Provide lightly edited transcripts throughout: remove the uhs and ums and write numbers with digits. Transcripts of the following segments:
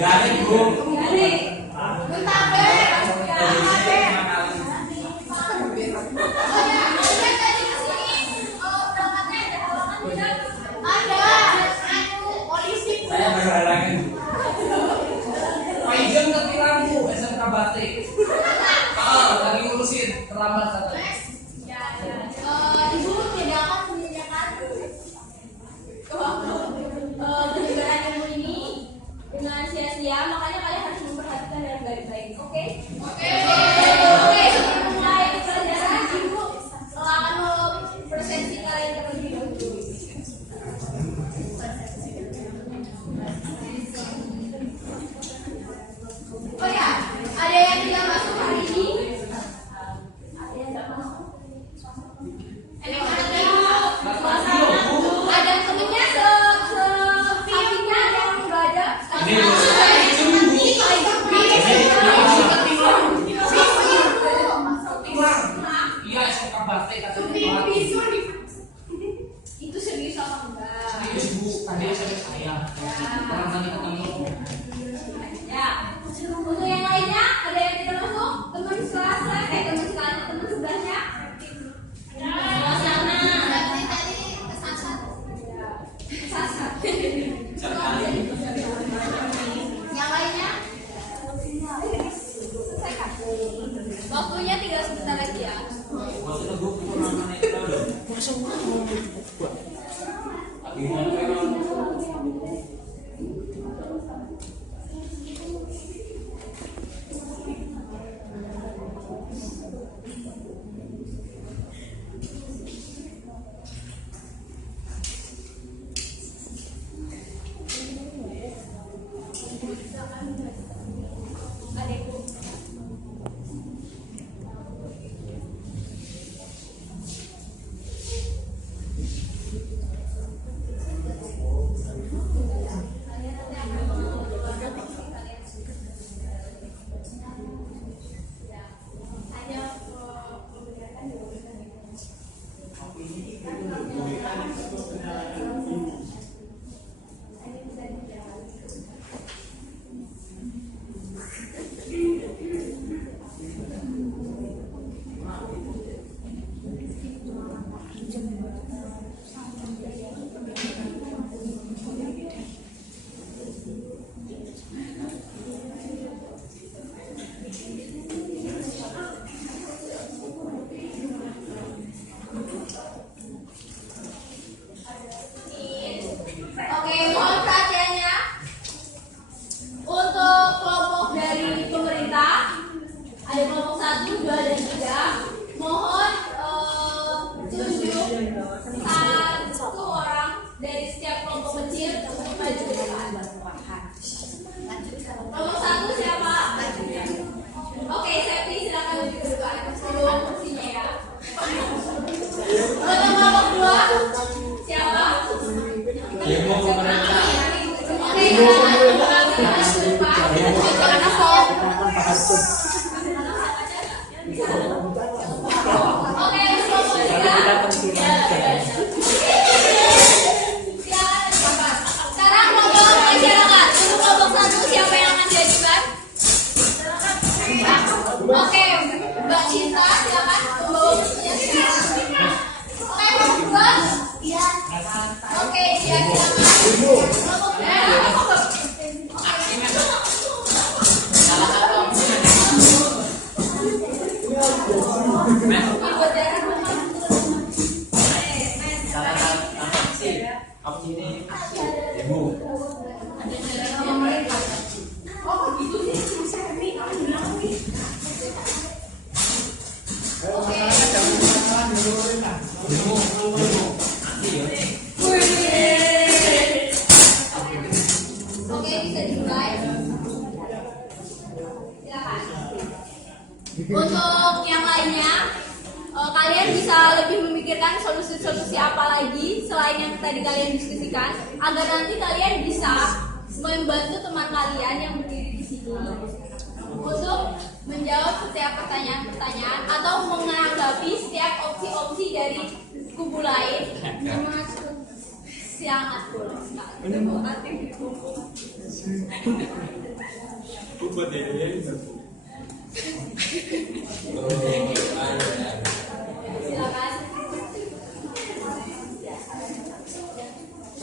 Garing, Bu. Garing. Bentar, Be. Saya berhalangan. Paijem ketilang, Bu. SMK Batik. Lagi ngurusin terlambat katanya. Ibu menyediakan penyegaran ilmu ini dengan sia-sia, makanya kalian harus memperhatikan dengan baik-baik. Oke? Oke. Sebelum mulai pelajaran, Ibu akan presentasi kalian terlebih dahulu. Oh ya, ada yang tidak masuk hari ini? Ada yang tidak masuk? Ada temennya se-sampingnya ada yang nggak ada? Iya, SMK Batik katanya. Itu serius apa enggak? Serius, Bu. Tadi saya. Orang tadi ketemu. Ya. Untuk yang lainnya ada yang tidak masuk? Teman sebelahnya? Sana. Berarti tadi kesasar. Kesasar. Yang lainnya? Selesaikan. Waktunya tinggal sebentar lagi ya. Oke, mohon perhatiannya. Untuk kelompok dari pemerintah ada kelompok 1, 2, dan 3. Mohon tunjuk satu orang dari setiap kelompok kecil untuk maju ke depan. Kelompok 1 siapa? Oke, Septi silakan maju ke depan. Tolong kursinya ya. Untuk kelompok 2 siapa? Demo pemerintah. Oke, silakan maju ke depan. Karena kok. Oke, kelompok 3. Silakan. Sekarang kelompok masyarakat. Untuk kelompok 1 siapa yang akan diajukan? Oke, Mbak Cinta silakan membawa bukunya. Oke, kelompok 2. Iya. Oke, dia silakan. Kelompok 3. Oke, bisa dimulai. Silakan. Untuk yang lainnya, kalian bisa lebih memikirkan solusi-solusi apa lagi selain yang tadi kalian diskusikan, agar nanti kalian bisa membantu teman kalian yang berdiri di sini untuk menjawab setiap pertanyaan-pertanyaan atau menanggapi setiap opsi-opsi dari kubu lain. Sangat boleh sekali. Silakan.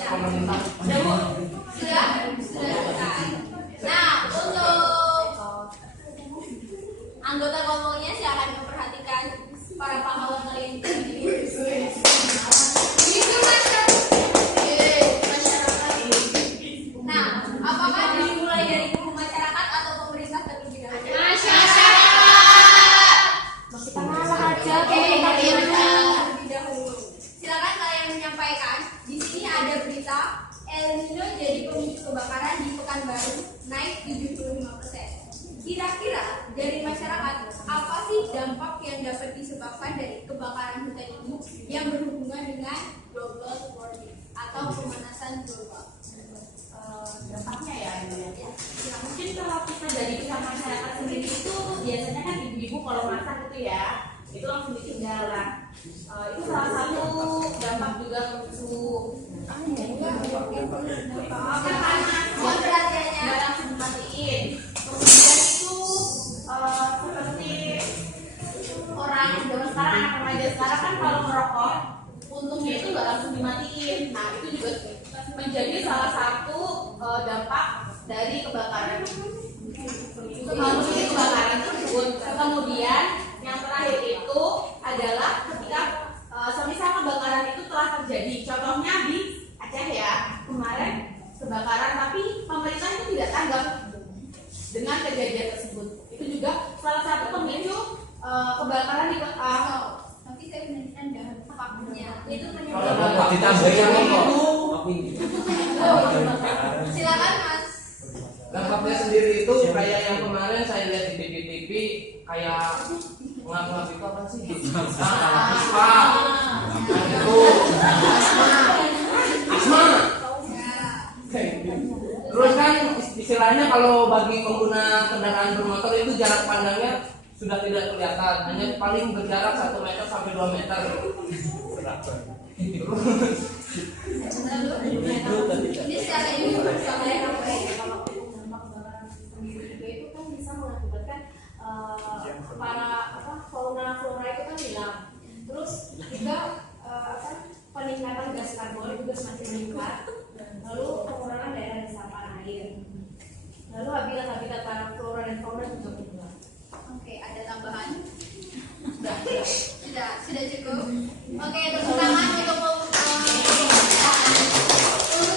Pemerintah. Sudah Bu? Sudah selesai. Nah, untuk anggota kelompoknya silakan memperhatikan para pahlawan kalian ini. Nah, apakah dimulai dari masyarakat atau pemerintah terlebih dahulu? Oke, terlebih dahulu. Silakan kalian menyampaikan. Di sini ada berita El Nino jadi pemicu kebakaran di Pekanbaru naik 75%. Kira-kira dari masyarakat apa sih dampak yang dapat disebabkan dari kebakaran hutan ini yang berhubungan dengan global warming atau pemanasan global? Dampaknya ya, mungkin kalau kita dari pihak masyarakat sendiri itu biasanya kan ibu-ibu kalau masak gitu ya, itu langsung ditinggal lah. Itu salah satu dampak juga untuk Perhatiannya langsung dimatiin. Kemudian itu seperti orang zaman sekarang, anak remaja sekarang kan kalau merokok untungnya itu nggak langsung dimatiin. Nah itu juga menjadi salah satu dampak dari kebakaran tersebut. Kemudian yang terakhir itu adalah ketika semisal kebakaran itu telah terjadi, contohnya di Aceh ya, kemarin kebakaran tapi pemerintah itu tidak tanggap dengan kejadian tersebut. Itu juga salah satu pemicu kebakaran di nanti saya menanyakan dampaknya itu Kalau ditambahin ngomong. silakan Mas. Dampaknya sendiri itu kayak yang kemarin saya lihat di TV kayak ngap-ngap itu apa sih? Asma. Itu asma. Terus kan istilahnya kalau bagi pengguna kendaraan bermotor itu jarak pandangnya sudah tidak kelihatan, hanya paling berjarak 1 meter sampai 2 meter. Ini secara ini kalau dampak kebakaran sendiri juga itu kan bisa mengakibatkan para fauna flora itu kan hilang. Terus juga peningkatan gas karbon juga semakin meningkat. Lalu pengurangan daerah resapan air. Lalu habitat para flora dan fauna juga berkurang. Oke, ada tambahan? Sudah cukup. Oke, tepuk tangan untuk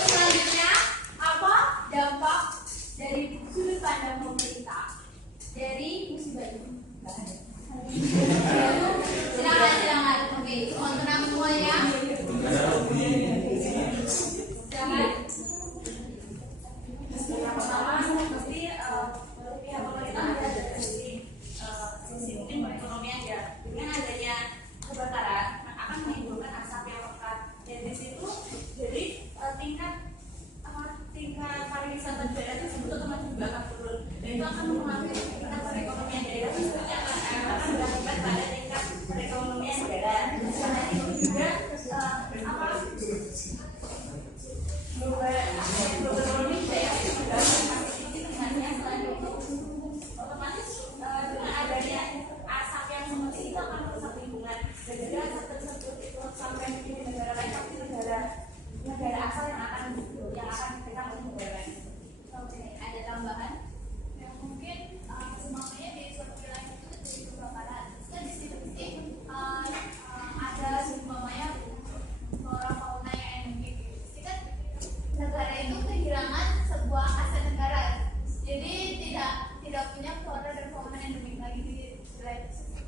selanjutnya apa dampak dari sudut pandang pemerintah dari musibah ini? Silakan. Oke, mohon tenang semuanya. Silakan. Yang pertama pasti pihak pemerintah ada dari sisi mungkin perekonomian ya, dengan adanya kebakaran akan menimbulkan asap yang pekat dan di situ jadi tingkat pariwisata daerah tersebut otomatis juga akan turun dan itu akan mempengaruhi tingkat perekonomian daerah tersebut akan berakibat pada tingkat perekonomian daerah. Karena itu juga global warming daerah itu juga masih tinggi tingkatnya. Selain itu otomatis dengan adanya asap yang seperti itu akan merusak lingkungan dan juga asap tersebut itu sampai di negara lain pasti negara asal yang akan kita menggunakan. Oke, ada tambahan? Ya mungkin semuanya di suatu wilayah itu terjadi kebakaran. Terus di situ ada semuanya flora fauna yang endemik. Jadi kan negara itu kehilangan sebuah aset negara. Jadi tidak punya flora dan fauna endemik lagi di wilayah tersebut.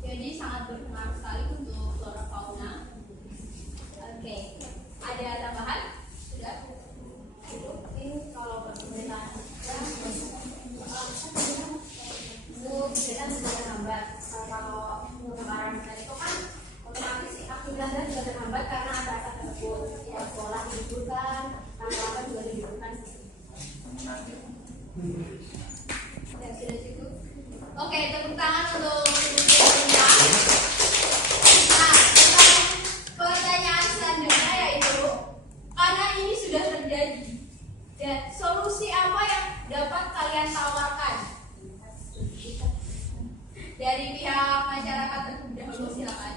Jadi sangat berpengaruh sekali untuk flora fauna. Oke, ada tambahan? Sudah? Mungkin kalau pemerintahan bisa terhambat. Kalau kebakaran hutan itu kan otomatis aktivitasnya juga terhambat karena ada asap tersebut. Ya, sekolah diliburkan, kantor juga diliburkan. Ya, sudah cukup. Oke, tepuk tangan untuk pemerintah. Nah, pertanyaan selanjutnya yaitu karena ini sudah terjadi, dan solusi apa yang dapat kalian tawarkan dari pihak masyarakat terlebih dahulu, silakan.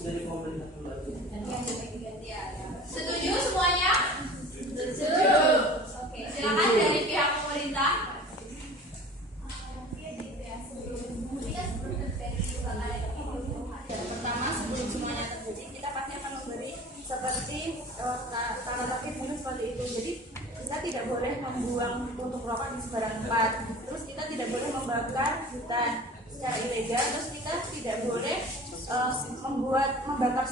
Dari pemerintah dulu aja. Ya. Setuju semuanya? Setuju. Oke, silakan dari pihak pemerintah. Pertama, sebelum semuanya terjadi, kita pasti akan memberi seperti cara tertib mungkin seperti itu. Jadi kita tidak boleh membuang puntung rokok di sembarang tempat. Terus kita tidak boleh membakar hutan secara ilegal. Terus kita tidak boleh membakar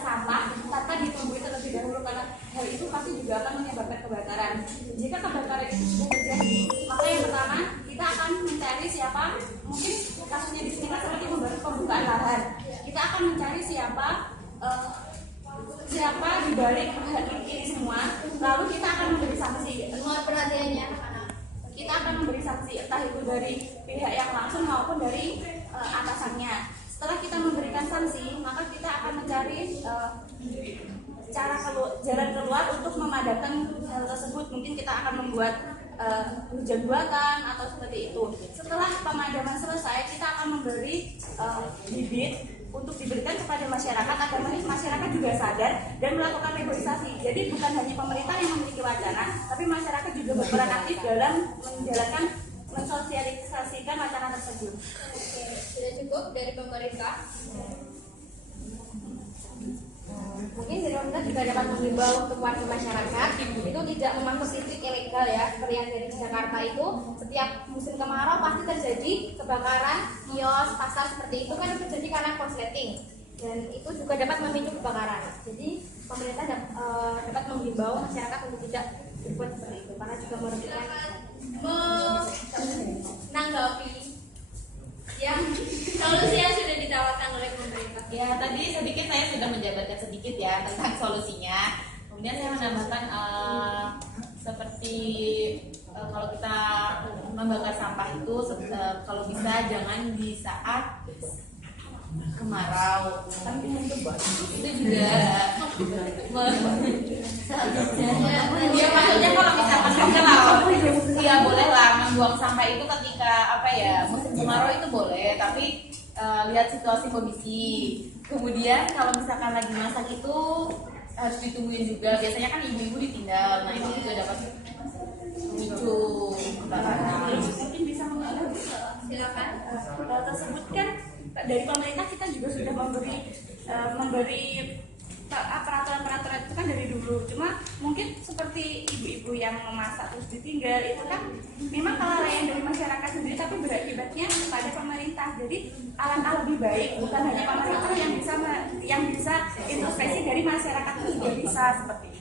sampah tanpa ditumbuhi terlebih dahulu, karena hal itu pasti juga akan menyebabkan kebakaran. Jika kebakaran itu sudah terjadi, maka yang pertama kita akan mencari siapa, mungkin kasusnya di sini kan seperti membantu pembukaan lahan. Kita akan mencari siapa di balik hal ini semua, lalu kita akan memberi sanksi. Mohon perhatiannya. Kita akan memberi sanksi entah itu dari pihak yang langsung maupun dari atasannya. Setelah kita memberikan sanksi, maka kita akan mencari jalan keluar untuk memadamkan hal tersebut. Mungkin kita akan membuat hujan buatan atau seperti itu. Setelah pemadaman selesai, kita akan memberi bibit untuk diberikan kepada masyarakat agar masyarakat juga sadar dan melakukan reboisasi. Jadi bukan hanya pemerintah yang memiliki wacana, tapi masyarakat juga berperan aktif dalam mensosialisasikan wacana tersebut. Oke, sudah cukup dari pemerintah. Mungkin dari pemerintah juga dapat mengimbau untuk warga masyarakat itu tidak memasuk titik ilegal ya, seperti yang dari Jakarta itu setiap musim kemarau pasti terjadi kebakaran kios, pasar seperti itu kan terjadi karena korsleting, dan itu juga dapat memicu kebakaran. Jadi pemerintah dapat mengimbau masyarakat untuk tidak berbuat seperti itu karena juga merugikan. Menanggapi yang solusi yang sudah ditawarkan oleh pemerintah. Ya, tadi sedikit saya sudah menjabarkan sedikit ya tentang solusinya. Kemudian saya menambahkan seperti kalau kita membakar sampah itu kalau bisa jangan di saat kemarau. Itu juga ya maksudnya kalau misalkan ya boleh lah membuang sampah itu ketika musim kemarau itu boleh, tapi lihat situasi kondisi. Kemudian kalau misalkan lagi masak itu harus ditungguin juga. Biasanya kan ibu-ibu ditinggal, nah itu juga dapat memicu kebakaran. Mungkin bisa mengambil Silakan. hal tersebut kan dari pemerintah kita juga sudah memberi peraturan-peraturan itu kan dari dulu. Cuma mungkin seperti ibu-ibu yang memasak terus ditinggal itu kan memang kelalaian dari masyarakat sendiri, tapi berakibatnya pada pemerintah. Jadi alangkah lebih baik bukan hanya pemerintah yang bisa introspeksi, dari masyarakat itu juga bisa seperti itu.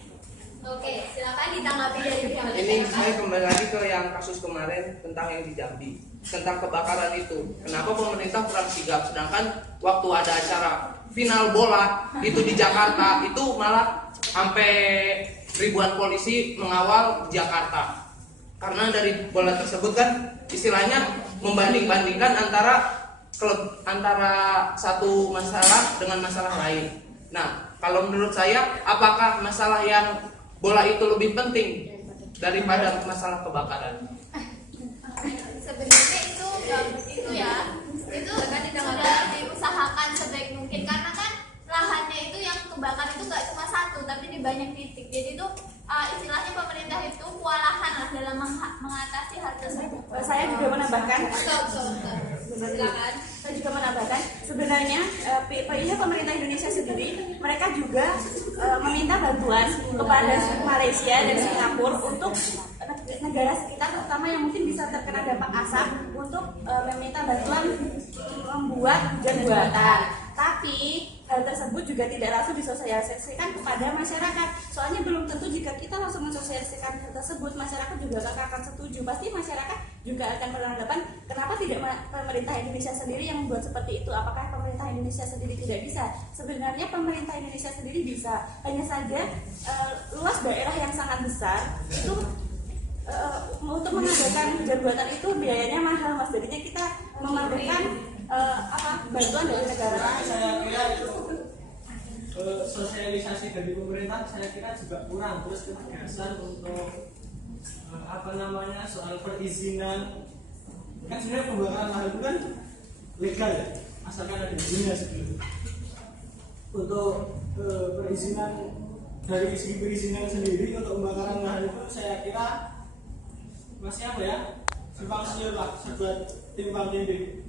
Oke, silakan ditanggapi dari pihak Ini masyarakat. saya kembali lagi ke yang kasus kemarin tentang yang di Jambi, tentang kebakaran itu. Kenapa pemerintah kurang sigap, sedangkan waktu ada acara final bola itu di Jakarta itu malah sampai ribuan polisi mengawal Jakarta. Karena dari bola tersebut kan istilahnya membanding-bandingkan antara satu masalah dengan masalah lain. Nah, kalau menurut saya, apakah masalah yang bola itu lebih penting daripada masalah kebakaran? Sebenarnya itu sudah diusahakan sebaik mungkin, karena kan lahannya itu yang kebakar itu nggak cuma satu tapi di banyak titik. Jadi itu istilahnya pemerintah itu kewalahan lah dalam mengatasi hal tersebut. Saya juga menambahkan, Silakan. saya juga menambahkan sebenarnya pihak pemerintah Indonesia sendiri mereka juga meminta bantuan kepada Malaysia dan Singapura untuk negara sekitar, terutama yang mungkin bisa terkena dampak asap, untuk meminta bantuan membuat hujan buatan. Tapi hal tersebut juga tidak langsung disosialisasikan kepada masyarakat. Soalnya belum tentu jika kita langsung mensosialisasikan hal tersebut, masyarakat juga akan setuju. Pasti masyarakat juga akan beranggapan, kenapa tidak pemerintah Indonesia sendiri yang membuat seperti itu? Apakah pemerintah Indonesia sendiri tidak bisa? Sebenarnya pemerintah Indonesia sendiri bisa. Hanya saja luas daerah yang sangat besar itu untuk mengadakan hujan buatan itu biayanya mahal, Mas. Jadinya kita memerlukan bantuan dari negara. Saya kira sosialisasi dari pemerintah saya kira juga kurang, terus ketegasan untuk soal perizinan Kan sebenarnya pembakaran lahan itu kan legal ya, asalkan ada izinnya sebelum. Untuk perizinan dari segi perizinan sendiri untuk pembakaran lahan itu saya kira masih apa ya, simpang siur lah, serba timpang tindih.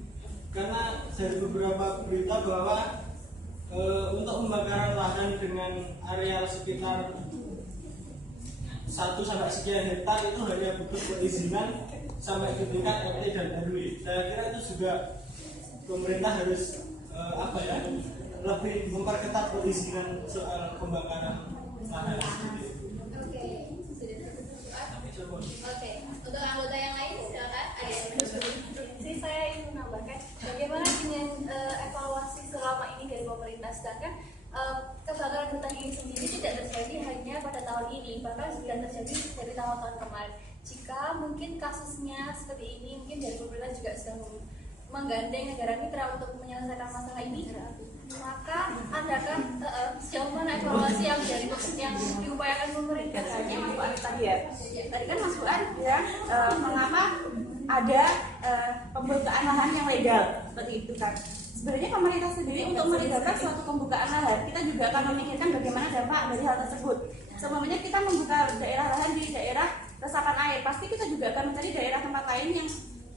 Karena dari beberapa berita bahwa untuk pembakaran lahan dengan area sekitar 1 sampai sekian hektar itu hanya butuh perizinan sampai ke tingkat RT dan RW. Saya kira itu juga pemerintah harus apa ya, lebih memperketat perizinan soal pembakaran lahan seperti itu. Oke, oke. Untuk anggota yang lain silakan. Ada yang Jadi saya ingin menambahkan bagaimana dengan evaluasi selama ini dari pemerintah, sedangkan kebakaran hutan ini sendiri tidak terjadi hanya pada tahun ini, bahkan sudah terjadi dari tahun-tahun kemarin. Jika mungkin kasusnya seperti ini, mungkin dari pemerintah juga sedang menggandeng negara mitra untuk menyelesaikan masalah ini, maka adakah sejauh mana evaluasi yang diupayakan pemerintah? Hanya Mas Fuad tadi ya. Tadi kan Mas Fuad ya, mengapa ada pembukaan lahan yang legal seperti itu kan? Sebenarnya pemerintah sendiri untuk melegalkan suatu pembukaan lahan, kita juga akan memikirkan bagaimana dampak dari hal tersebut. Sebenarnya kita membuka daerah lahan di daerah resapan air, pasti kita juga akan mencari daerah tempat lain yang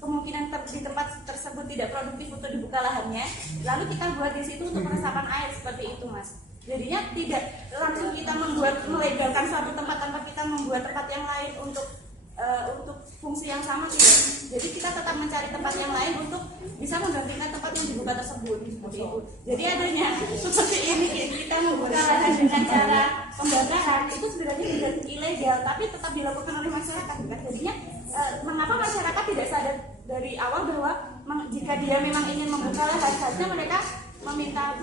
kemungkinan di tempat tersebut tidak produktif untuk dibuka lahannya, lalu kita buat di situ untuk resapan air seperti itu, Mas. Jadinya tidak langsung kita melegalkan suatu tempat tanpa kita membuat tempat yang lain untuk fungsi yang sama, tidak. Jadi kita tetap mencari tempat yang lain untuk bisa menggantikan tempat yang dibuka tersebut seperti itu. Jadi adanya seperti ini kita membuka lahan dengan cara pembakaran itu sebenarnya tidak ilegal, tapi tetap dilakukan oleh masyarakat. Jadinya mengapa masyarakat tidak sadar dari awal bahwa jika dia memang ingin membuka lahan, harusnya mereka meminta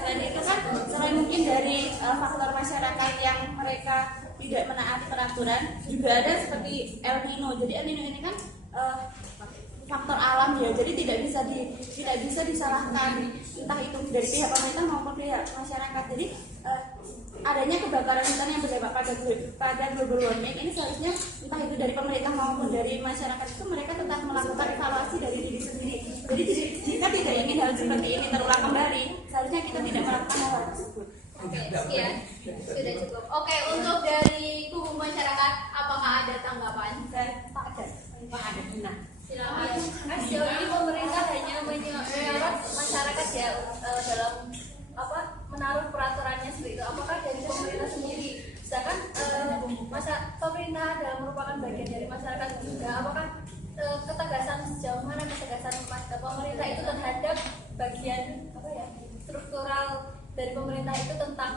dan itu kan selain mungkin dari faktor masyarakat yang mereka tidak menaati peraturan, juga ada seperti El Nino. Jadi El Nino ini kan faktor alam ya, jadi tidak bisa disalahkan entah itu dari pihak pemerintah maupun pihak masyarakat. Jadi adanya kebakaran hutan yang berdampak pada global warming ini seharusnya entah itu dari pemerintah maupun dari masyarakat itu mereka tetap melakukan evaluasi dari diri sendiri. Jadi jika tidak ingin hal seperti ini terulang kembali, seharusnya kita tidak melakukan hal tersebut. Oke, sekian sudah cukup. Oke, untuk dari kubu masyarakat, apakah ada tanggapan? Pak ada benar. Silakan. Sejauh ini pemerintah hanya menyorot masyarakat ya dalam menaruh peraturannya seperti itu. Apakah dari pemerintah sendiri, sedangkan pemerintah adalah merupakan bagian dari masyarakat juga, apakah ketegasan sejauh mana ketegasan pemerintah itu terhadap bagian struktural dari pemerintah itu tentang,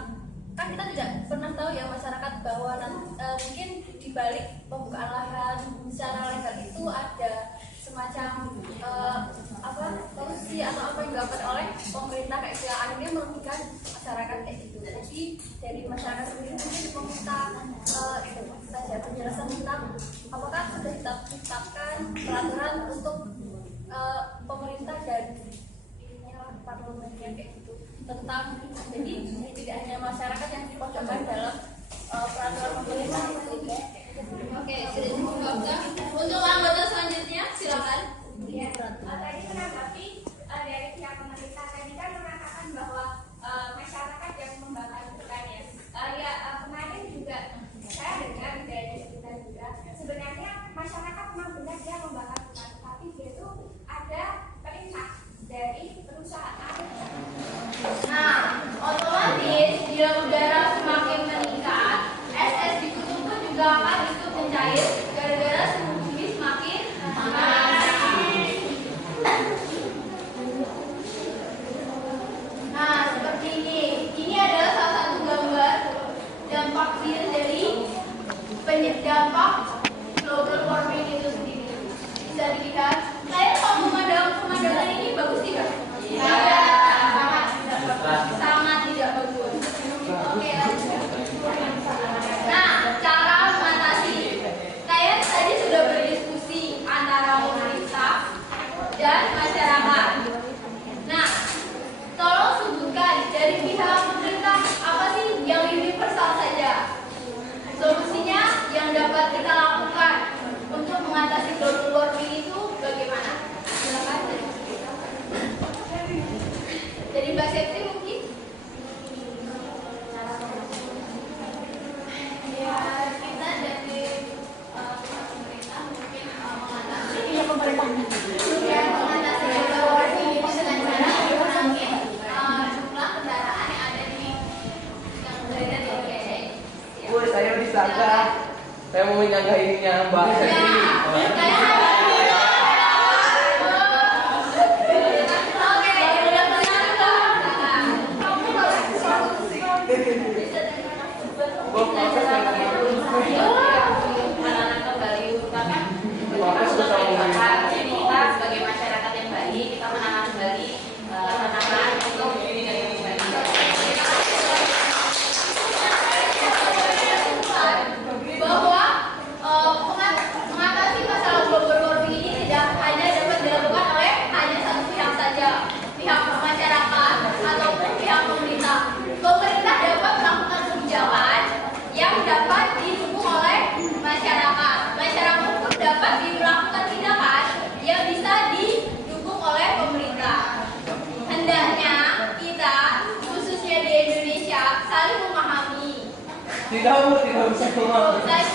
kan kita tidak pernah tahu ya masyarakat bahwa mungkin di balik pembukaan lahan secara legal itu ada semacam korupsi atau apa yang dilakukan oleh pemerintah kayak gitu, akhirnya merugikan masyarakat kayak gitu. Jadi dari masyarakat sendiri mungkin pemerintah saja penjelasan tentang apakah sudah ditetapkan peraturan untuk pemerintah dan parlemennya kayak gitu tentang, jadi tidak hanya masyarakat yang dipojokkan dalam peraturan pemerintah itu. Oke, sudah cukup waktu. Untuk anggota selanjutnya, silakan. Iya, tadi menanggapi dari pihak pemerintah tadi kan mengatakan bahwa masyarakat yang membakar hutan ya. Kemarin juga saya dengar dari sekitar juga sebenarnya masyarakat memang benar dia membakar hutan, tapi dia itu ada perintah dari perusahaan. Nah, otomatis bila udara semakin meningkat, es di kutub pun juga akan ikut mencair gara-gara kamu tidak bisa keluar. Saya